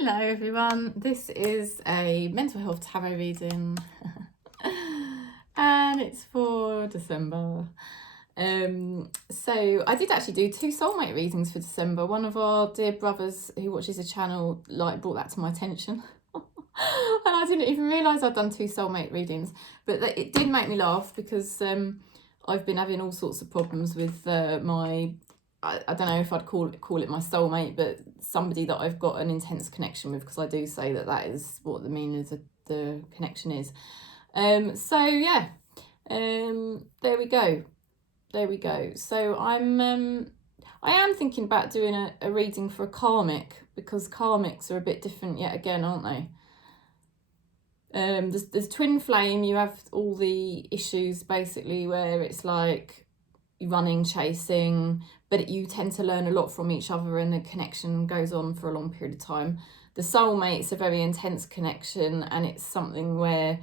Hello everyone, this is a mental health tarot reading and it's for December. So I did actually do 2 soulmate readings for December. One of our dear brothers who watches the channel brought that to my attention and I didn't even realise I'd done 2 soulmate readings, but it did make me laugh because I've been having all sorts of problems with I don't know if I'd call it my soulmate, but somebody that I've got an intense connection with, because I do say that is what the meaning of the connection is. So yeah, there we go. So I am thinking about doing a reading for a karmic, because karmics are a bit different yet again, aren't they? There's twin flame. You have all the issues basically where it's like running, chasing, but you tend to learn a lot from each other and the connection goes on for a long period of time. The soulmate's a very intense connection, and it's something where,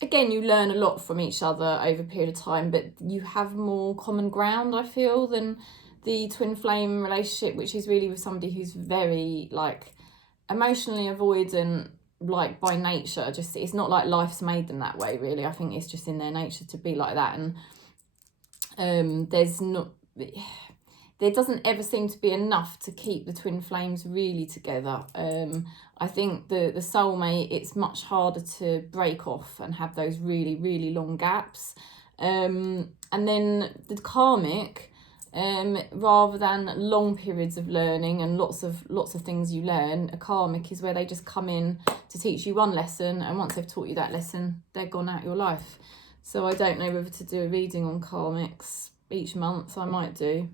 again, you learn a lot from each other over a period of time, but you have more common ground, I feel, than the twin flame relationship, which is really with somebody who's very emotionally avoidant, by nature. Just, it's not like life's made them that way, really. I think it's just in their nature to be like that. And there doesn't ever seem to be enough to keep the twin flames really together. I think the soulmate, it's much harder to break off and have those really, really long gaps. And then the karmic, rather than long periods of learning and lots of things you learn, a karmic is where they just come in to teach you one lesson, and once they've taught you that lesson, they're gone out your life. So I don't know whether to do a reading on karmics each month. I might do.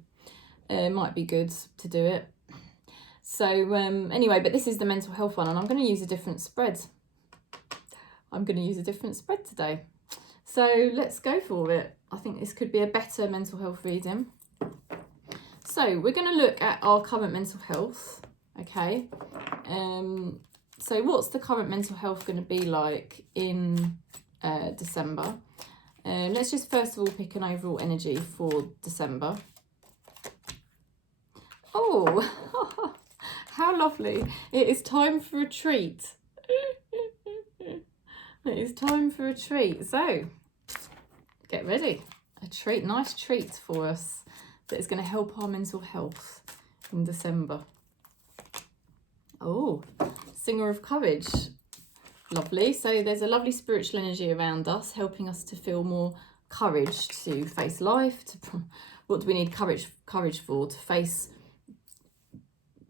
It might be good to do it. So anyway, but this is the mental health one, and I'm going to use a different spread. Today. So let's go for it. I think this could be a better mental health reading. So we're going to look at our current mental health. Okay. So what's the current mental health going to be like in December? Let's just first of all pick an overall energy for December. Oh, how lovely. It is time for a treat. It is time for a treat. So get ready. Nice treat for us that is going to help our mental health in December. Oh, Singer of Courage. Lovely. So there's a lovely spiritual energy around us, helping us to feel more courage to face life. What do we need courage for? To face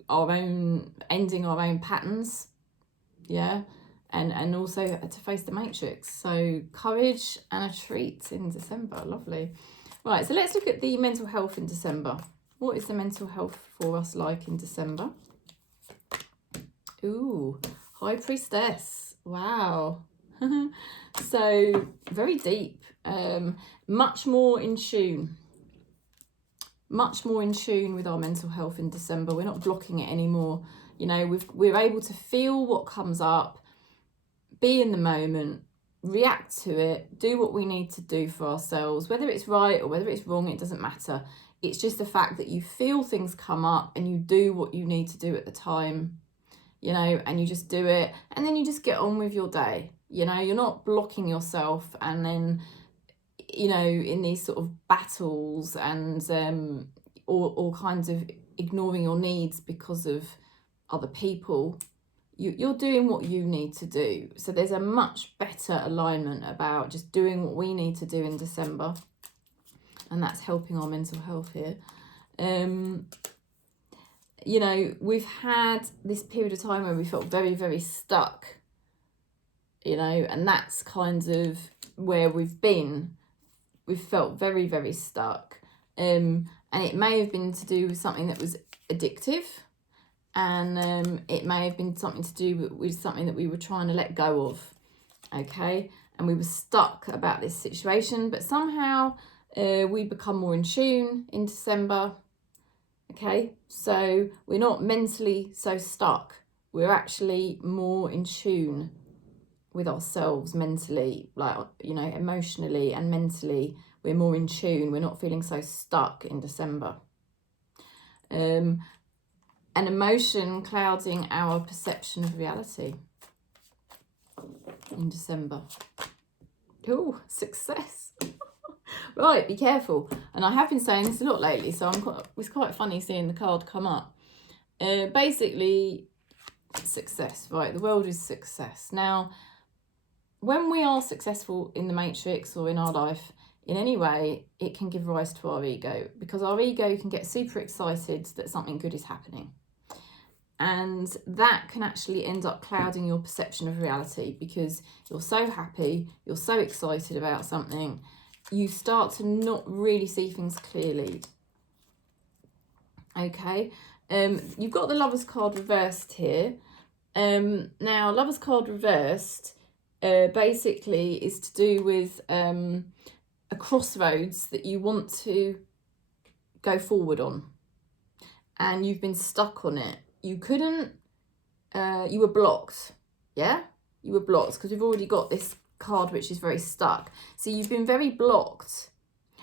ending our own patterns, yeah, and also to face the matrix. So courage and a treat in December. Lovely. Right, so let's look at the mental health in December. What is the mental health for us like in December? Ooh, High Priestess. Wow. So very deep, much more in tune with our mental health in December. We're not blocking it anymore. You know, we're able to feel what comes up, be in the moment, react to it, do what we need to do for ourselves. Whether it's right or whether it's wrong, it doesn't matter. It's just the fact that you feel things come up and you do what you need to do at the time, you know, and you just do it, and then you just get on with your day. You know, you're not blocking yourself and then, you know, in these sort of battles and or kinds of ignoring your needs because of other people. You're doing what you need to do. So there's a much better alignment about just doing what we need to do in December, and that's helping our mental health here. You know, we've had this period of time where we felt very, very stuck, you know, and that's kind of where we've been. We've felt very, very stuck. And it may have been to do with something that was addictive, and it may have been something to do with something that we were trying to let go of, okay? And we were stuck about this situation, but somehow we become more in tune in December. Okay, so we're not mentally so stuck. We're actually more in tune with ourselves mentally, you know, emotionally and mentally. We're more in tune. We're not feeling so stuck in December. an emotion clouding our perception of reality in December. Oh, success. Right, be careful. And I have been saying this a lot lately, so it's quite funny seeing the card come up. Basically, success, right? The world is success. Now, when we are successful in the matrix or in our life, in any way, it can give rise to our ego, because our ego can get super excited that something good is happening. And that can actually end up clouding your perception of reality, because you're so happy, you're so excited about something, you start to not really see things clearly. Okay, you've got the Lovers card reversed here. Now, Lovers card reversed basically is to do with a crossroads that you want to go forward on, and you've been stuck on it. You couldn't, you were blocked, yeah? You were blocked because we've already got this card which is very stuck. So you've been very blocked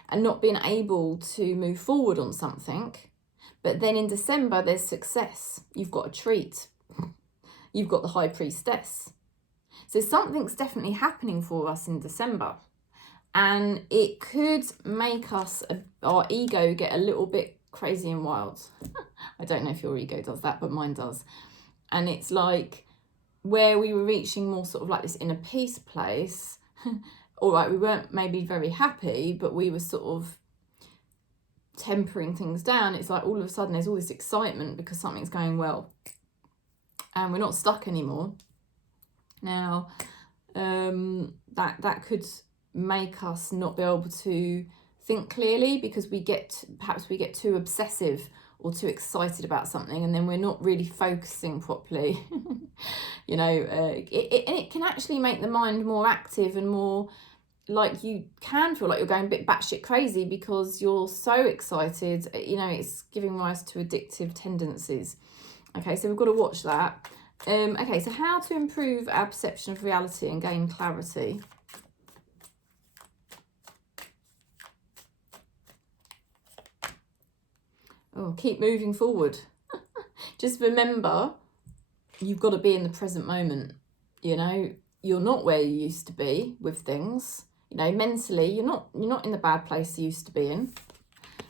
and not been able to move forward on something. But then in December, there's success. You've got a treat. You've got the High Priestess. So something's definitely happening for us in December. And it could make us, our ego, get a little bit crazy and wild. I don't know if your ego does that, but mine does. And it's like where we were reaching more sort of like this inner peace place. All right, we weren't maybe very happy, but we were sort of tempering things down. It's like all of a sudden there's all this excitement because something's going well and we're not stuck anymore. Now, that could make us not be able to think clearly, because perhaps we get too obsessive or too excited about something, and then we're not really focusing properly. You know, it can actually make the mind more active and more like you can feel like you're going a bit batshit crazy because you're so excited. You know, it's giving rise to addictive tendencies. Okay, so we've got to watch that. Okay, so how to improve our perception of reality and gain clarity. Oh, keep moving forward. Just remember, you've got to be in the present moment. You know, you're not where you used to be with things. You know, mentally, you're not in the bad place you used to be in.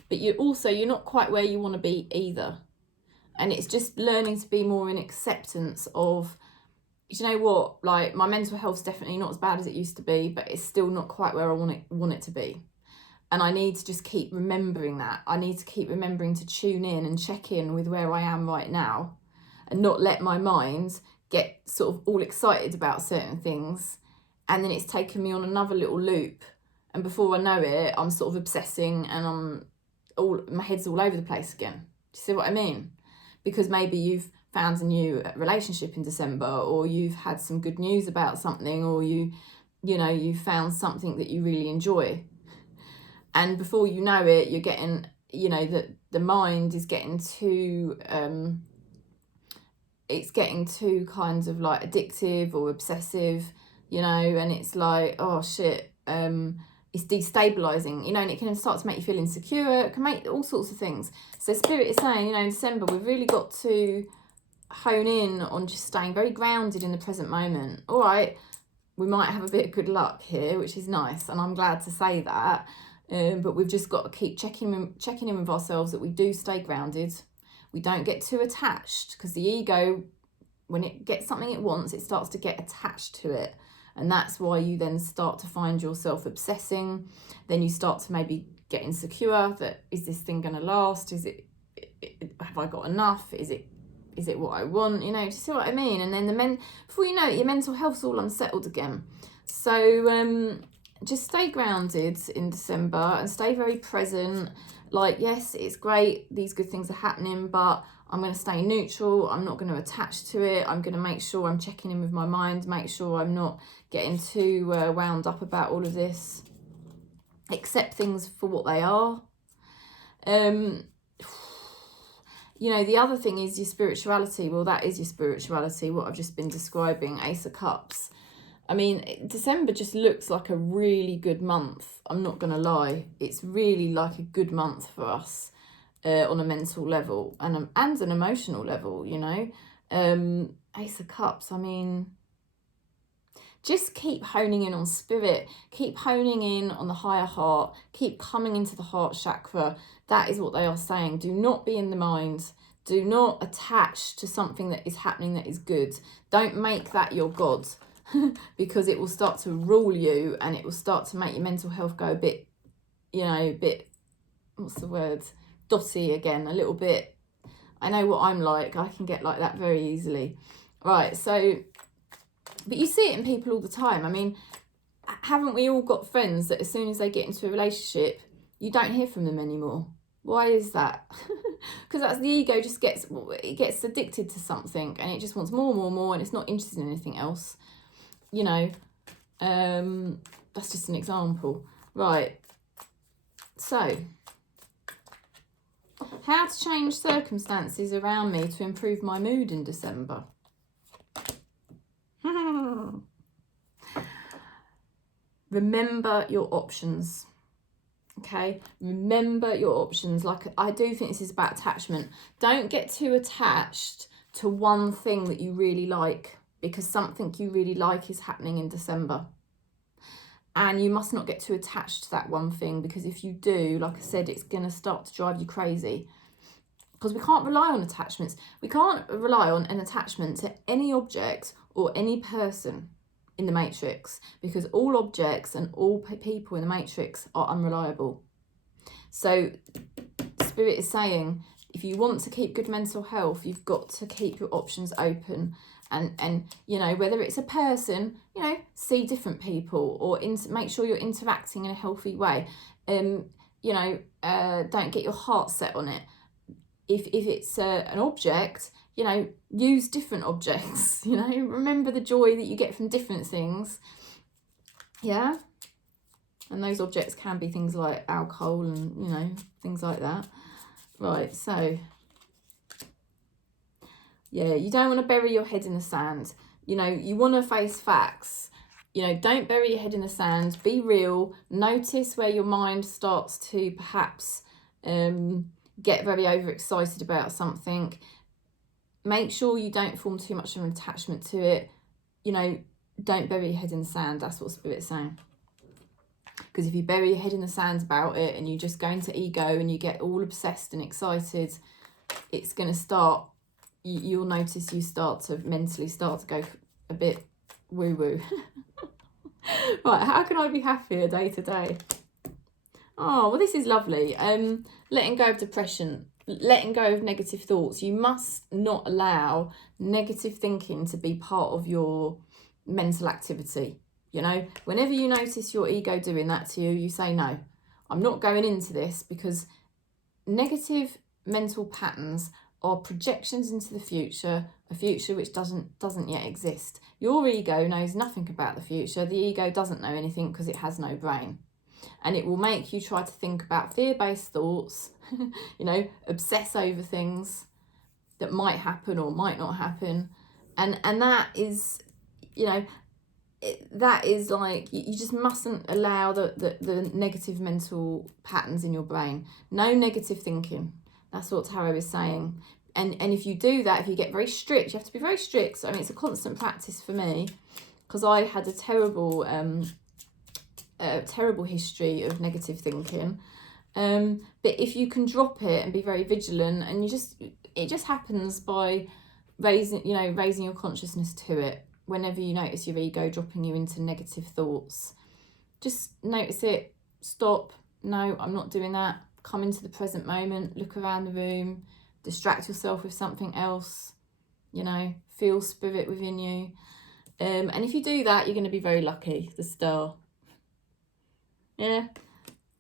But you're not quite where you want to be either. And it's just learning to be more in acceptance of, you know what, like my mental health's definitely not as bad as it used to be, but it's still not quite where I want it to be. And I need to just keep remembering that. I need to keep remembering to tune in and check in with where I am right now, and not let my mind get sort of all excited about certain things. And then it's taken me on another little loop. And before I know it, I'm sort of obsessing and my head's all over the place again. Do you see what I mean? Because maybe you've found a new relationship in December, or you've had some good news about something, or you found something that you really enjoy. And before you know it, you're getting, you know, that the mind is getting too, it's getting too kind of like addictive or obsessive, you know, and it's like, oh shit, it's destabilizing, you know, and it can start to make you feel insecure. It can make all sorts of things. So Spirit is saying, you know, in December, we've really got to hone in on just staying very grounded in the present moment. All right, we might have a bit of good luck here, which is nice, and I'm glad to say that. But we've just got to keep checking in with ourselves that we do stay grounded. We don't get too attached, because the ego, when it gets something it wants, it starts to get attached to it. And that's why you then start to find yourself obsessing. Then you start to maybe get insecure that, is this thing going to last? Have I got enough? Is it what I want? You know, do you see what I mean? And then before you know it, your mental health's all unsettled again. So just stay grounded in December and stay very present. Like, yes, it's great, these good things are happening, but I'm going to stay neutral. I'm not going to attach to it. I'm going to make sure I'm checking in with my mind, make sure I'm not getting too wound up about all of this. Accept things for what they are. You know, the other thing is your spirituality. Well, that is your spirituality, what I've just been describing, Ace of Cups. I mean, December just looks like a really good month. I'm not going to lie. It's really like a good month for us. on a mental level and an emotional level, you know. Ace of Cups, I mean, just keep honing in on spirit, keep honing in on the higher heart, keep coming into the heart chakra. That is what they are saying. Do not be in the mind. Do not attach to something that is happening that is good. Don't make that your God, because it will start to rule you, and it will start to make your mental health go a bit, you know, a bit, what's the word? Dotty again, a little bit. I know what I'm like. I can get like that very easily. Right, so, but you see it in people all the time. I mean, haven't we all got friends that as soon as they get into a relationship, you don't hear from them anymore? Why is that? Because that's the ego just gets addicted to something, and it just wants more, more, more, and it's not interested in anything else. You know, that's just an example. Right. So, how to change circumstances around me to improve my mood in December. Remember your options. Okay, remember your options. Like, I do think this is about attachment. Don't get too attached to one thing that you really like, because something you really like is happening in December. And you must not get too attached to that one thing, because if you do, like I said, it's going to start to drive you crazy. Because we can't rely on attachments. We can't rely on an attachment to any object or any person in the matrix, because all objects and all people in the matrix are unreliable. So Spirit is saying, if you want to keep good mental health, you've got to keep your options open, and you know, whether it's a person, you know, see different people, or make sure you're interacting in a healthy way. You know, don't get your heart set on it. If it's an object, you know, use different objects, you know, remember the joy that you get from different things. Yeah. And those objects can be things like alcohol and, you know, things like that. Right, so, yeah, you don't want to bury your head in the sand. You know, you want to face facts. You know, don't bury your head in the sand. Be real. Notice where your mind starts to perhaps get very overexcited about something. Make sure you don't form too much of an attachment to it. You know, don't bury your head in the sand. That's what Spirit's saying. Because if you bury your head in the sand about it and you just go into ego and you get all obsessed and excited, it's going to start, you'll notice you start to mentally start to go a bit woo-woo. Right, how can I be happier day to day? Oh, well, this is lovely. Letting go of depression, letting go of negative thoughts. You must not allow negative thinking to be part of your mental activity. You know, whenever you notice your ego doing that to you, you say, no, I'm not going into this, because negative mental patterns are projections into the future, a future which doesn't yet exist. Your ego knows nothing about the future. The ego doesn't know anything because it has no brain. And it will make you try to think about fear-based thoughts, you know, obsess over things that might happen or might not happen. And that is, you know, that is like, you just mustn't allow the negative mental patterns in your brain. No negative thinking. That's what tarot is saying. And if you do that, if you get very strict, you have to be very strict. So, I mean, it's a constant practice for me, because I had a terrible history of negative thinking. But if you can drop it and be very vigilant, and it just happens by raising your consciousness to it. Whenever you notice your ego dropping you into negative thoughts, just notice it, stop, no, I'm not doing that. Come into the present moment, look around the room, distract yourself with something else, you know, feel spirit within you. And if you do that, you're going to be very lucky, the star. Yeah,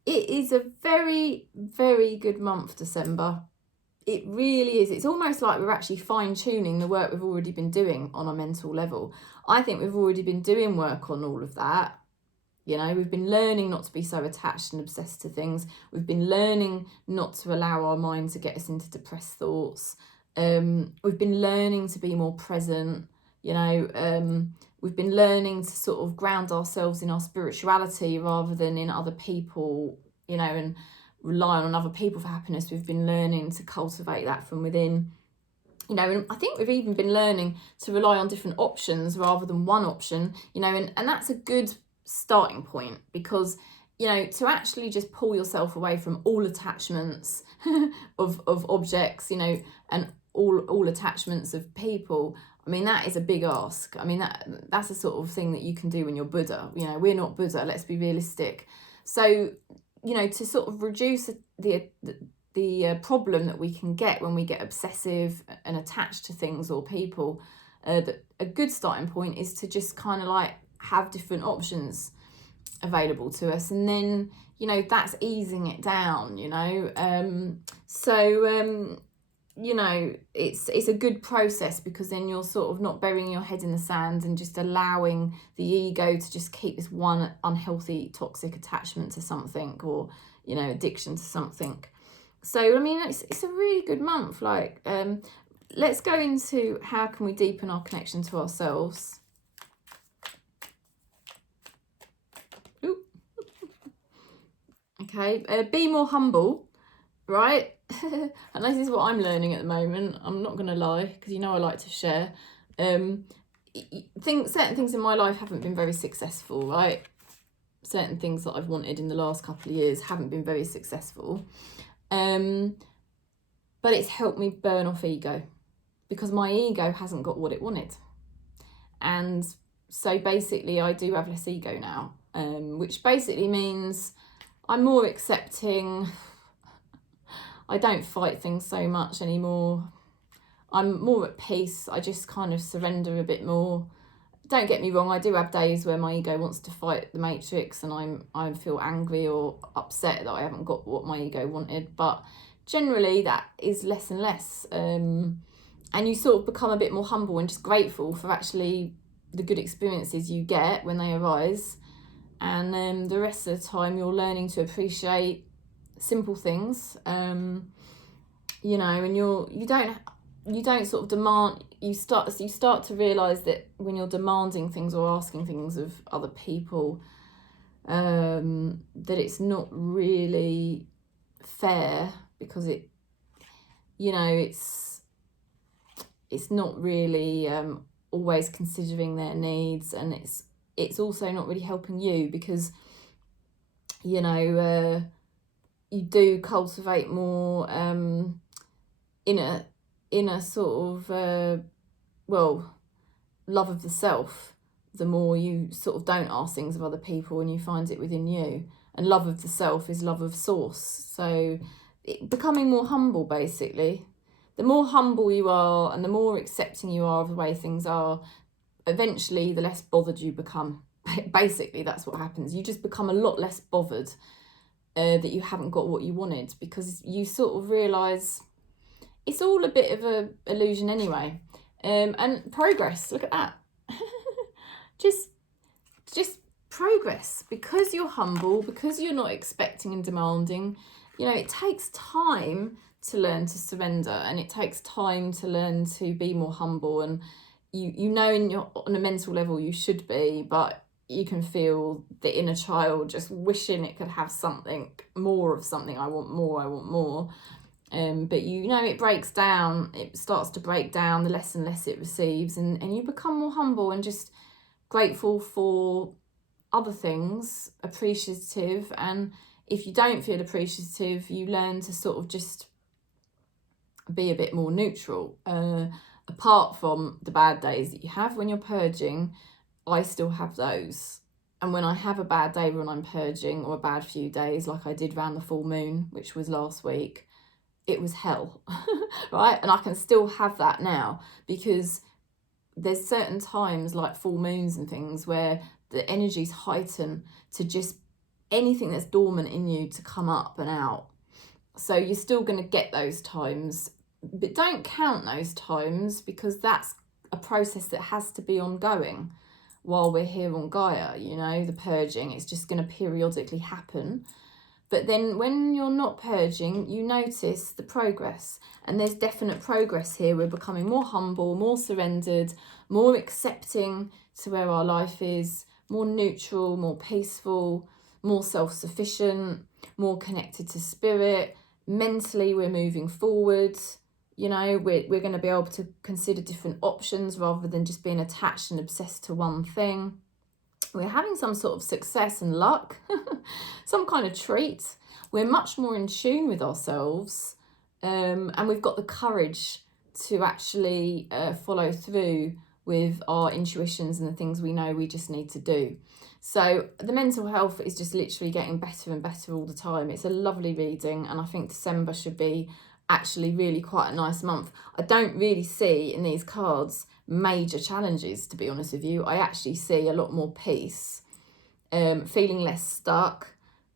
it is a very, very good month, December. It really is. It's almost like we're actually fine-tuning the work we've already been doing on a mental level. I think we've already been doing work on all of that. You know, we've been learning not to be so attached and obsessed to things. We've been learning not to allow our mind to get us into depressed thoughts. We've been learning to be more present. You know, we've been learning to sort of ground ourselves in our spirituality rather than in other people, you know, and relying on other people for happiness. We've been learning to cultivate that from within. You know, and I think we've even been learning to rely on different options rather than one option, you know, and that's a good starting point, because, you know, to actually just pull yourself away from all attachments of objects, you know, and all attachments of people. I mean, that is a big ask. I mean, that's the sort of thing that you can do when you're Buddha. You know, we're not Buddha, let's be realistic. So, you know, to sort of reduce the problem that we can get when we get obsessive and attached to things or people, that a good starting point is to just kind of like have different options available to us, and then, you know, that's easing it down, you know. You know, it's a good process, because then you're sort of not burying your head in the sand and just allowing the ego to just keep this one unhealthy, toxic attachment to something, or, you know, addiction to something. So, I mean, it's a really good month. Like, let's go into how can we deepen our connection to ourselves. Ooh. Okay, be more humble, right? And this is what I'm learning at the moment. I'm not going to lie, because, you know, I like to share. Certain things in my life haven't been very successful, right? Certain things that I've wanted in the last couple of years haven't been very successful. But it's helped me burn off ego, because my ego hasn't got what it wanted. And so basically I do have less ego now, which basically means I'm more accepting. I don't fight things so much anymore. I'm more at peace. I just kind of surrender a bit more. Don't get me wrong, I do have days where my ego wants to fight the matrix, and I feel angry or upset that I haven't got what my ego wanted. But generally that is less and less. And you sort of become a bit more humble and just grateful for actually the good experiences you get when they arise. And the rest of the time you're learning to appreciate simple things, you know, and you don't sort of demand. You start to realize that when you're demanding things or asking things of other people, that it's not really fair, because it, you know, it's not really always considering their needs, and it's also not really helping you, because, you know, you do cultivate more inner sort of love of the self, the more you sort of don't ask things of other people and you find it within you. And love of the self is love of source. So becoming more humble, basically. The more humble you are and the more accepting you are of the way things are, eventually the less bothered you become. Basically, that's what happens. You just become a lot less bothered that you haven't got what you wanted, because you sort of realise it's all a bit of an illusion anyway. And progress, look at that. just progress, because you're humble, because you're not expecting and demanding. You know, it takes time to learn to surrender, and it takes time to learn to be more humble. And you know, on a mental level you should be, but you can feel the inner child just wishing it could have something more of something. I want more. But you know, it breaks down. It starts to break down the less and less it receives, and you become more humble and just grateful for other things, appreciative. And if you don't feel appreciative, you learn to sort of just be a bit more neutral. Apart from the bad days that you have when you're purging, I still have those. And when I have a bad day when I'm purging, or a bad few days like I did around the full moon, which was last week, it was hell, right? And I can still have that now, because there's certain times like full moons and things where the energies heighten to just anything that's dormant in you to come up and out. So you're still going to get those times, but don't count those times, because that's a process that has to be ongoing while we're here on Gaia. You know, the purging, it's just going to periodically happen. But then when you're not purging, you notice the progress, and there's definite progress here. We're becoming more humble, more surrendered, more accepting to where our life is, more neutral, more peaceful, more self-sufficient. more connected to spirit. Mentally, we're moving forward. You know, we're going to be able to consider different options rather than just being attached and obsessed to one thing. We're having some sort of success and luck, some kind of treat. We're much more in tune with ourselves, and we've got the courage to actually follow through with our intuitions and the things we know we just need to do. So the mental health is just literally getting better and better all the time. It's a lovely reading, and I think December should be actually really quite a nice month. I don't really see in these cards major challenges, to be honest with you. I actually see a lot more peace, feeling less stuck,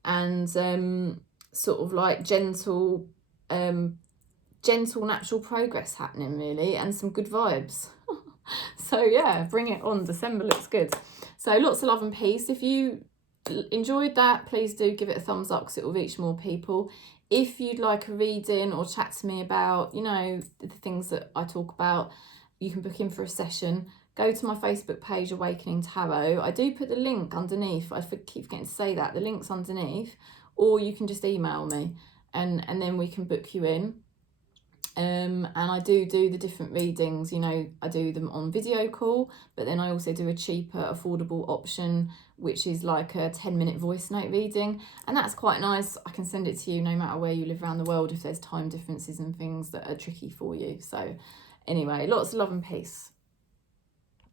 and sort of like gentle natural progress happening, really, and some good vibes. So yeah, bring it on. December looks good. So lots of love and peace. If you enjoyed that, please do give it a thumbs up because it will reach more people. If you'd like a reading or chat to me about, you know, the things that I talk about, you can book in for a session. Go to my Facebook page, Awakening Tarot. I do put the link underneath. I keep forgetting to say that. The link's underneath. Or you can just email me and then we can book you in. And I do the different readings, you know, I do them on video call, but then I also do a cheaper, affordable option, which is like a 10-minute voice note reading. And that's quite nice. I can send it to you no matter where you live around the world if there's time differences and things that are tricky for you. So anyway, lots of love and peace.